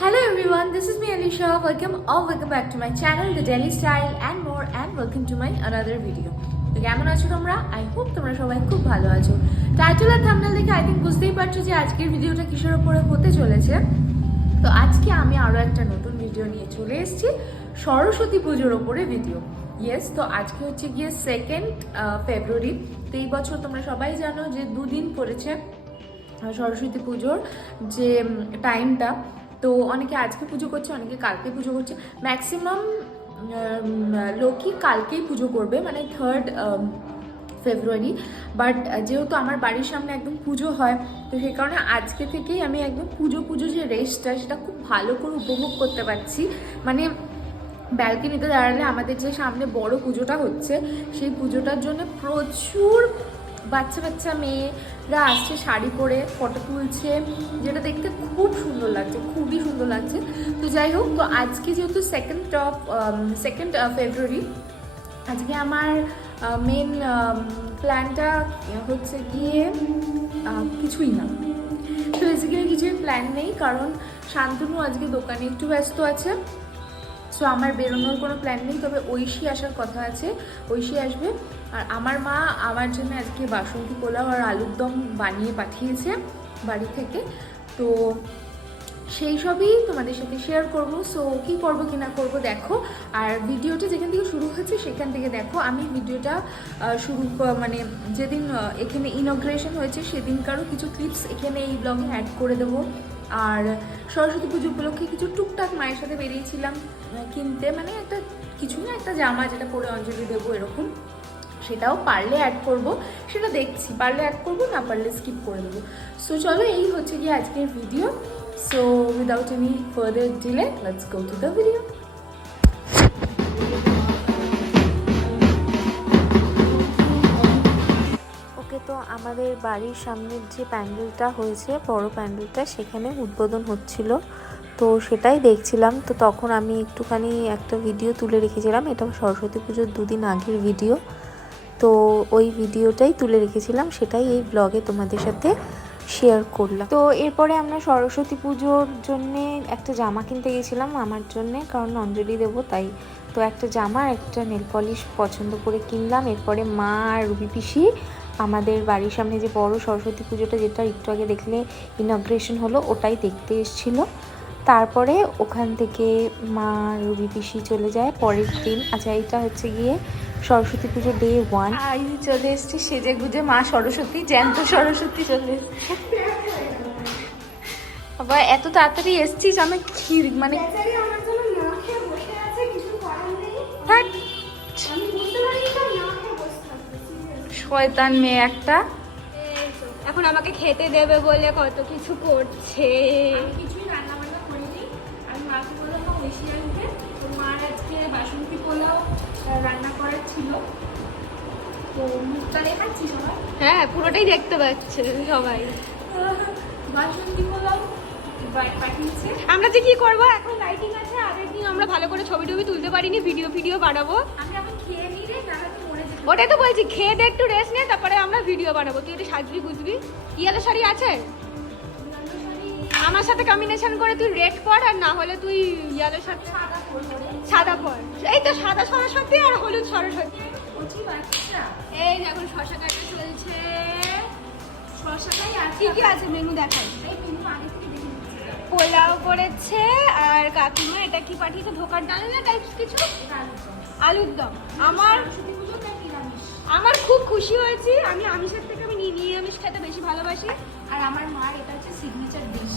Hello everyone, this is me Alisha. Welcome back to my channel, The Daily Style and more, and welcome to my another video. তো কেমন আছো তোমরা? I hope তোমরা সবাই খুব ভালো আছো। টাইটেল আর থাম্বনেল দেখে I think বুঝতেই পারছো যে আজকের ভিডিওটা কিসের উপরে হতে চলেছে। তো আজকে আমি আরো একটা নতুন ভিডিও নিয়ে চলে এসেছি, সরস্বতী পুজোর উপরে ভিডিও। ইয়েস, তো আজকে হচ্ছে গিয়ে 2nd ফেব্রুয়ারি। তো এই বছর তোমরা সবাই জানো যে দুদিন পড়েছে সরস্বতী পুজোর যে টাইমটা। তো অনেকে আজকে পুজো করছে, অনেকে কালকে পুজো করছে। ম্যাক্সিমাম লোকই কালকেই পুজো করবে, মানে 3rd ফেব্রুয়ারি। বাট যেহেতু আমার বাড়ির সামনে একদম পুজো হয়, তো সেই কারণে আজকে থেকেই আমি একদম পুজো যে রেস্টটা সেটা খুব ভালো করে উপভোগ করতে পারছি। মানে ব্যালকনিতে দাঁড়ালে আমাদের যে সামনে বড় পুজোটা হচ্ছে, সেই পুজোটার জন্য প্রচুর বাচ্চা মেয়েরা আসছে শাড়ি পরে ফটো তুলছে, যেটা দেখতে খুব সুন্দর লাগছে, খুবই সুন্দর লাগছে। তো যাই হোক, তো আজকে যেহেতু 2nd ফেব্রুয়ারি, আজকে আমার মেন প্ল্যানটা হচ্ছে গিয়ে কিছুই না। তো বেসিক্যালি কিছুই প্ল্যান নেই, কারণ শান্তনু আজকে দোকানে একটু ব্যস্ত আছে। সো আমার বেরোনোর কোনো প্ল্যান নেই, তবে ঐশী আসার কথা আছে, ঐশী আসবে। আর আমার মা আমার জন্য আজকে বাসন্তী পোলাও আর আলুর দম বানিয়ে পাঠিয়েছে বাড়ি থেকে। তো সেই সবই তোমাদের সাথে শেয়ার করবো। সো কী করবো কি না করবো দেখো, আর ভিডিওটা যেখান থেকে শুরু হচ্ছে সেখান থেকে দেখো। আমি ভিডিওটা মানে যেদিন এখানে ইনগ্রেশন হয়েছে সেদিনকারও কিছু ক্লিপস এখানে এই ব্লগে অ্যাড করে দেবো। আর সরস্বতী পুজো উপলক্ষে কিছু টুকটাক মায়ের সাথে বেরিয়েছিলাম কিনতে, মানে একটা জামা যেটা পরে অঞ্জলি দেবো এরকম, সেটাও পারলে অ্যাড করব, সেটা দেখছি, পারলে অ্যাড করবো, না পারলে স্কিপ করে দেবো। সো চলো, এই হচ্ছে গিয়ে আজকের video. So without any further delay, let's go to the video. তো আমাদের বাড়ির সামনের যে প্যান্ডেলটা হয়েছে, বড় প্যান্ডেলটা, সেখানে উদ্বোধন হচ্ছিল, তো সেটাই দেখছিলাম। তো তখন আমি একটুখানি একটা ভিডিও তুলে রেখেছিলাম, এটা সরস্বতী পুজোর 2 দিন আগের ভিডিও। তো ওই ভিডিওটাই তুলে রেখেছিলাম, সেটাই এই ব্লগে তোমাদের সাথে শেয়ার করলাম। তো এরপরে আমরা সরস্বতী পুজোর জন্যে একটা জামা কিনতে গেছিলাম আমার জন্যে, কারণ অঞ্জলি দেবো তাই। তো একটা জামা, একটা নেল পলিশ পছন্দ করে কিনলাম। এরপরে মা আর রুবি পিসি আমাদের বাড়ির সামনে যে বড় সরস্বতী পুজোটা, যেটা একটু আগে দেখলে ইনগ্রেশন হলো, ওটাই দেখতে এসেছিল। তারপরে ওখান থেকে মা রুবি পিসি চলে যায় পরের দিন। আচ্ছা, এটা হচ্ছে গিয়ে সরস্বতী পুজো ডে 1। চলে এসছি সেজে গুজে, মা সরস্বতী, জ্যান্ত সরস্বতী চলে এসছে। আবার এত তাড়াতাড়ি এসছিস, আমি মানে শয়তান মেয়ে একটা। এখন আমাকে খেতে দেবে বলে কত কিছু করছে। কিছুই রান্না বান্না করিনি, আমি মাকে বললাম মা বেশি আনতে। তো মার আজকে বাসন্তী পোলাও রান্না করার ছিল, তো মুখটা দেখাচ্ছি সবাই। হ্যাঁ, পুরোটাই দেখতে পাচ্ছে সবাই। বাসন্তী পোলাও পাঠিয়েছে। আমরা যে কি করবো, এখন লাইটিং আছে, আগের দিন আমরা ভালো করে ছবি টবি তুলতে পারিনি, ভিডিও বানাবো। আমি এখন খেয়ে নিই রে, তাহলে তো মরে যেতে। ওটাই তো বলছি, খেয়ে দে, একটু রেস্ট নে, তারপরে আমরা ভিডিও বানাবো। তুই একটু সাজবি গুজবি। ইয়েলো শাড়ি আছে আমার সাথে কম্বিনেশন করে, তুই রেড পর, আর না হলে তুই ইয়েলো শাড়ি সাদা পর। এই তো সাদা সরস্বতী আর হলুদ সরস্বতী। এই এখন শশা কাটা চলছে। শশাটাই আর কি কি আছে মেনু দেখাই। এই মেনু আগে থেকে দেখে নিচ্ছি। পোলাও করেছে, আর কাকিমা এটা কি পাঠিয়েছে, ধোকার ডাল না টাইপস কিছু, আলুর দম। আমার খুব খুশি হয়েছি, আমি আমিষের থেকে আমি নিরামিষ খেতে বেশি ভালোবাসি। আর আমার মার এটা হচ্ছে সিগনেচার ডিশ।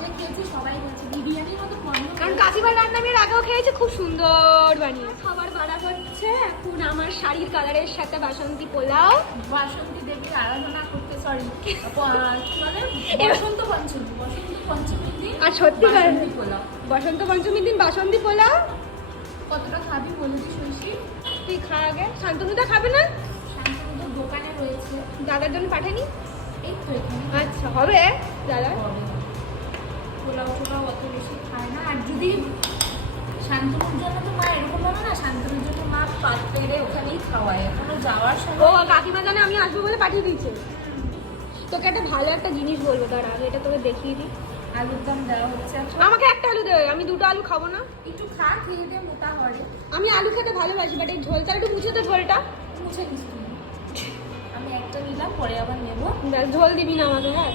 যে খেয়েছি সবাই বলছে বিরিয়ানির মতো পণ্য, কারণ কাকিমার রান্না আমি এর আগেও খেয়েছি, খুব সুন্দর বানিয়ে। খাবার বাড়া হচ্ছে এখন আমার শাড়ির কালারের সাথে বাসন্তী পোলাও। বাসন্তী দেবীর আরাধনা করতে, সরি বসন্ত পঞ্চমীর দিন। আর সত্যি বাসন্তী পোলাও, বসন্ত পঞ্চমীর দিন বাসন্তী পোলাও। কতটা খাবি বলে দিস ঐশী? তুই খা আগে। শান্তনুদা খাবে না? শান্তনুদের দোকানে রয়েছে, দাদার জন্য পাঠানি। এই তো এখানে। আচ্ছা, হবে দাদা। পোলাও টোলাও অত বেশি খায় না। আর যদি শান্তনুর জন্য তো মা এরকম হবে না, শান্তনুর জন্য মা পাত্রে ওখানেই খাওয়ায়, এখনো যাওয়ার ও সময়। কাকিমা জানে আমি আসবো বলে পাঠিয়ে দিয়েছে। তোকে একটা ভালো একটা জিনিস বলবো, তার আগে এটা তোকে দেখিয়ে দিই। আলুর দম দেওয়া হচ্ছে এখন। আমাকে একটা আলু দেবে, আমি দুটো আলু খাবো না। একটু খা, খেয়ে দিয়ে মোটা হয়। আমি আলু খেতে ভালোবাসি, বাট এই ঝোলটা একটু মুছে তো, ঝোলটা মুছে দিস তুমি। আমি একটা নিলাম, পরে আবার নেবো। ব্যাস, ঝোল দিবি না আমাকে। হ্যাঁ,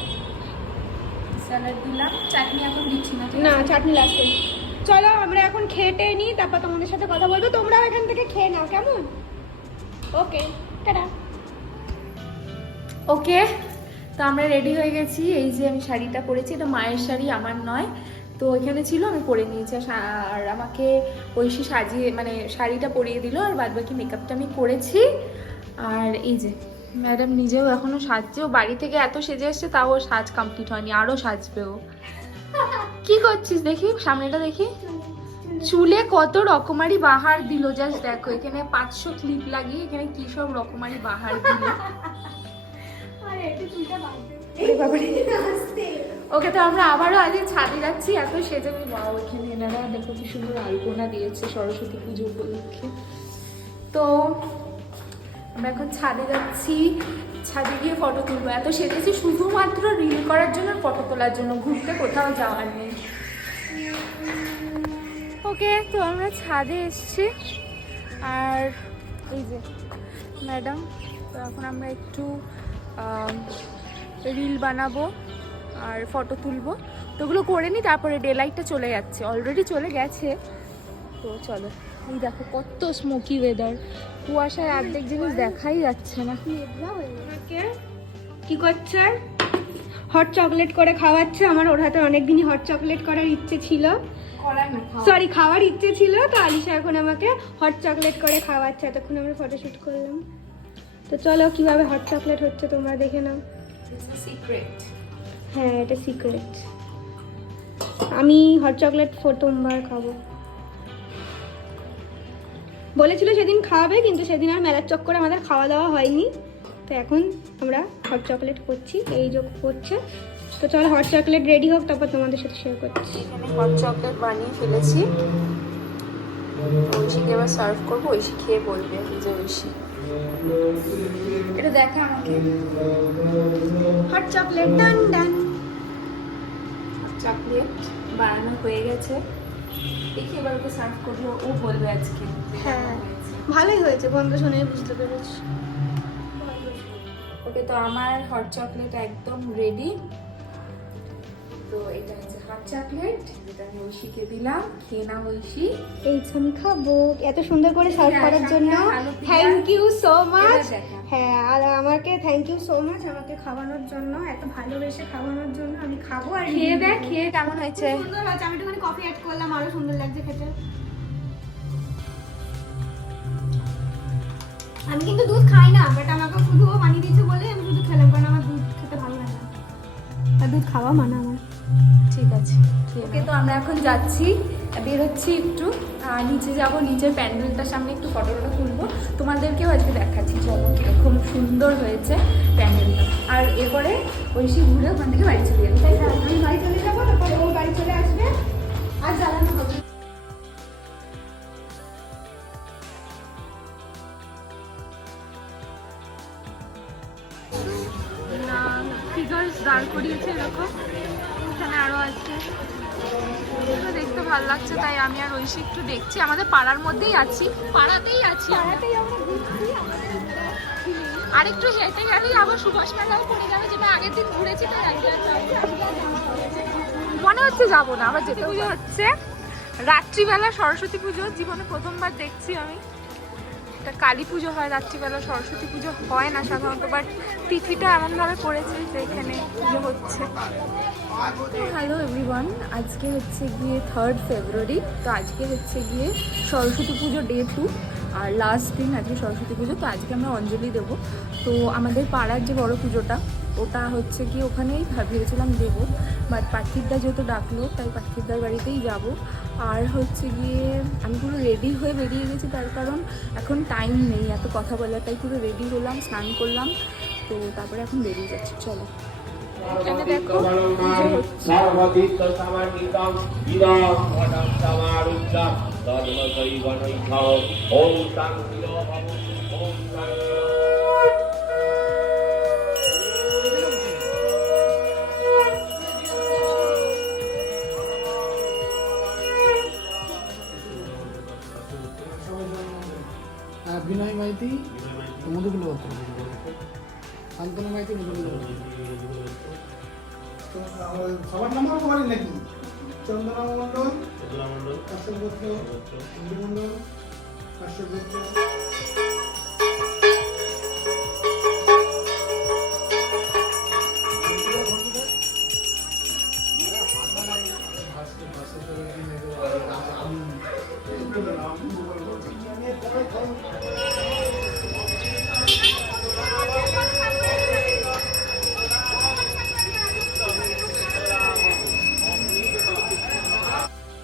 স্যালাড দিলাম, চাটনি এখন দিচ্ছি না। না চাটনি লাস্টে। চলো আমরা এখন খেটে নিই, তারপর তোমাদের সাথে কথা বলবো। তোমরাও এখান থেকে খেয়ে নাও, কেমন? ওকে, টাটা। ওকে, তো আমরা রেডি হয়ে গেছি। এই যে আমি শাড়িটা পরেছি, এটা মায়ের শাড়ি, আমার নয়। তো এখানে ছিল, আমি পরে নিয়েছি। আর আমাকে ঐশী সাজিয়ে, মানে শাড়িটা পরিয়ে দিল, আর বাদ বাকি মেকআপটা আমি করেছি। আর এই যে ম্যাডাম নিজেও এখনো সাজছে। ও বাড়ি থেকে এত সেজে এসছে, তাও ওর সাজ কমপ্লিট হয়নি, আরও সাজবে ও। কি করছিস দেখি, সামনেটা দেখি। চুলে কত রকমারি বাহার দিল, জাস্ট দেখো। এখানে 500 ক্লিপ লাগিয়ে এখানে কি সব রকমারি বাহার দিল। ওকে, তো আমরা আবারও আজ ছাদে যাচ্ছি। এত সেজে আমি বাবা, ওইখানে এনারা দেখো কি সুন্দর আলপনা দিয়েছে সরস্বতী পুজো উপলক্ষে। তো আমরা এখন ছাদে যাচ্ছি, ছাদে গিয়ে ফটো তুলবো। এত সেজেছি শুধুমাত্র রিল করার জন্য, ফটো তোলার জন্য, ঘুরতে কোথাও যাওয়ার নেই। ওকে, তো আমরা ছাদে এসছি, আর এই যে ম্যাডাম। তো এখন আমরা একটু রিল বানাবো আর ফটো তুলবো। তো ওগুলো করে নিই, তারপরে ডে লাইটটা চলে যাচ্ছে, অলরেডি চলে গেছে। তো চলো, এই দেখো কত স্মোকি ওয়েদার, কুয়াশায় অর্ধেক জিনিস দেখাই যাচ্ছে না। কি করছে? হট চকলেট করে খাওয়াচ্ছে। আমার ওর হাতে অনেকদিনই হট চকলেট করার ইচ্ছে ছিল, সরি খাওয়ার ইচ্ছে ছিল। তো আলিশা এখন আমাকে হট চকলেট করে খাওয়াচ্ছে। এতক্ষণ আমরা ফটোশুট করলাম। তো চলো কিভাবে হট চকলেট হচ্ছে তোমরা দেখে নাও। হ্যাঁ, এটা সিক্রেট। আমি হট চকলেট প্রথমবার খাবো। বলেছিল সেদিন খাওয়াবে, কিন্তু সেদিন আর মেলার চক্করে আমাদের খাওয়া দাওয়া হয়নি। তো এখন আমরা হট চকলেট করছি, এই যোগ করছে। তো চলো হট চকলেট রেডি হোক, তারপর তোমাদের সাথে শেয়ার করছি। এখানে হট চকলেট বানিয়ে ফেলেছি, ঐশীকে এবার সার্ভ করবো। ঐশী খেয়ে বলবে যে ঐশী এটা দেখা আমাকে। হট চকলেট ডান ডান। চকলেট বানানো হয়ে গেছে, দেখি এবার ওকে সার্ভ করবো, ও বলবে আজকে। হ্যাঁ, ভালোই হয়েছে, গন্ধ শুনে বুঝতে পেরেছি। ওকে, তো আমার হট চকলেট একদম রেডি। তো এটা হচ্ছে হট চকলেট, যেটা আমি ঐশীকে দিলাম। খেয়ে না ঐশী। এই তো আমি খাবো। এত সুন্দর করে সার্ভ করার জন্য থ্যাংক ইউ সো মাচ। হ্যাঁ, আর আমাকে থ্যাংক ইউ সো মাচ আমাকে খাওয়ানোর জন্য, এত ভালোবেসে খাওয়ানোর জন্য। আমি খাবো আর খেয়ে দেখ, খেয়ে কেমন হয়েছে। সুন্দর হয়েছে। আমি একটুখানি কফি অ্যাড করলাম, আরো সুন্দর লাগছে খেতে। আমি কিন্তু দুধ খাই না, বাট আমাকে শুধু ও বানিয়ে দিয়েছে বলে আমি শুধু খেলাম, কারণ আমার দুধ খেতে ভালো লাগে না, আর দুধ খাওয়া মানা আমার। ঠিক আছে, ওকে। তো আমরা এখন যাচ্ছি, বেরোচ্ছি একটু, নিচে যাব, নিচের প্যান্ডেলটার সামনে একটু ফটো তুলবো, তোমাদেরকেও আজকে দেখাচ্ছি। চলো কিরকম সুন্দর হয়েছে প্যান্ডেলটা। আর এরপরে ঐশী ঘুরে ওখান থেকে বাড়ি চলে যাবে। আমি বাড়ি চলে যাবো, তারপরে ও বাড়ি চলে আসবে, আর জ্বালানো হবে। ফিগার্স দাঁড় করিয়েছে এরকম, এখানে আরো আছে। দেখতে ভালো লাগছে, তাই আমি আর ঐশী একটু দেখছি। আমাদের পাড়ার মধ্যেই আছি, পাড়াতেই আছি, পাড়াতেই আমরা ঘুরছি। আর একটু হেঁটে গেলেই আবার সুভাষ মেলাও পড়ে যাবে, যেটা আগের দিন ঘুরেছি, তাই আজকে আর যাবো না। মনে হচ্ছে যাবো না, আবার যেতে পুজো হচ্ছে রাত্রিবেলা, সরস্বতী পুজো জীবনে প্রথমবার দেখছি আমি। একটা কালী পুজো হয় রাত্রিবেলা, সরস্বতী পুজো হয় না সাধারণত, বাট তিথিটা এমনভাবে পড়েছে যে এখানে পুজো হচ্ছে। হ্যালো এভরিওয়ান, আজকে হচ্ছে গিয়ে 3rd ফেব্রুয়ারি। তো আজকে হচ্ছে গিয়ে সরস্বতী পুজো ডে 2, আর লাস্ট দিন আজকে সরস্বতী পুজো। তো আজকে আমরা অঞ্জলি দেবো। তো আমাদের পাড়ার যে বড় পুজোটা, ওটা হচ্ছে কি ওখানেই ভেবেছিলাম দেবো, বাট পার্থিবদা যেহেতু ডাকলো, তাই পার্থিবদার বাড়িতেই যাব। আর হচ্ছে গিয়ে আমি পুরো রেডি হয়ে বেরিয়ে গেছি, তার কারণ এখন টাইম নেই এত কথা বলার, তাই পুরো রেডি হলাম, স্নান করলাম। তো তারপরে এখন বেরিয়ে যাচ্ছি। চলো, এখানে দেখো পুজো হচ্ছে। বিনয় মাইতি মধুকুল দত্ত, শান্তনু মাইতি মধুকুল দত্ত। তো সবার নাম্বার তোমারই নাকি? চন্দনা মণ্ডল, কাশ্যপ দত্ত, ইন্দু মণ্ডল, কাশ্যপ দত্ত।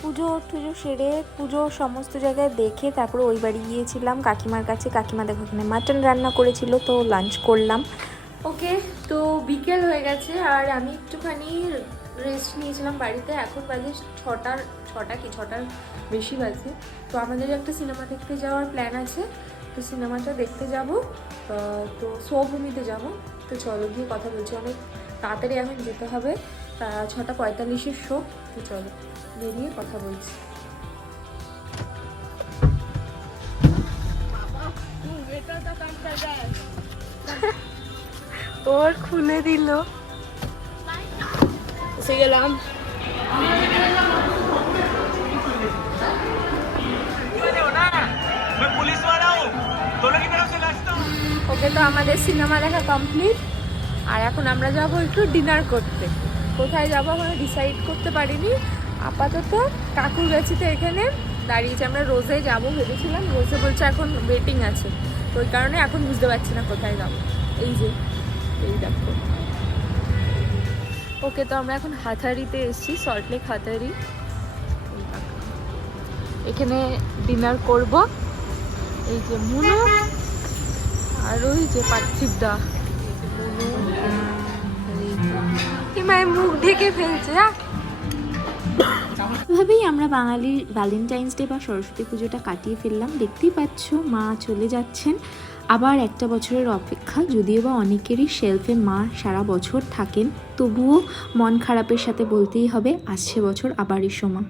পুজো টুজো সেরে পুজো সমস্ত জায়গায় দেখে তারপরে ওই বাড়ি গিয়েছিলাম কাকিমার কাছে। কাকিমা দেখো এখানে মাটন রান্না করেছিল, তো লাঞ্চ করলাম। ওকে, তো বিকেল হয়ে গেছে আর আমি একটুখানি রেস্ট নিয়েছিলাম বাড়িতে। এখন বাজে ছটার বেশি বাজে। তো আমাদের একটা সিনেমা দেখতে যাওয়ার প্ল্যান আছে, তো সিনেমাটা দেখতে যাব, তো সৌভূমিতে যাব। তো চলো গিয়ে কথা বলছি, অনেক তাড়াতাড়ি এখন যেতে হবে, 6:45 শো। তো চলো বেরিয়ে কথা বলছি। ওর খুলে দিল, এসে গেলাম। ওকে, তো আমাদের সিনেমা দেখা কমপ্লিট আর এখন আমরা যাব একটু ডিনার করতে। কোথায় যাবো আমরা ডিসাইড করতে পারিনি। আপাতত কাকুর গাছিতে এখানে দাঁড়িয়েছে, আমরা রোজে যাব ভেবেছিলাম, রোজে বলছে এখন ওয়েটিং আছে, তো ওই কারণে এখন বুঝতে পারছি না কোথায় যাবো। এই দেখো। ওকে, তো আমরা এখন হাথারিতে এসেছি, সল্টলেক হাথারি। এখানে ডিনার করব। এই যে মুনু আর ওই যে পার্থিবদা, মায়ের মুখ ঢেকে ফেলছে। এভাবেই আমরা বাঙালির ভ্যালেন্টাইন্স ডে বা সরস্বতী পুজোটা কাটিয়ে ফেললাম। দেখতেই পাচ্ছ মা চলে যাচ্ছেন, আবার একটা বছরের অপেক্ষা। যদিও বা অনেকেরই শেলফে মা সারা বছর থাকেন, তবুও মন খারাপের সাথে বলতেই হবে আসছে বছর আবার এই সময়।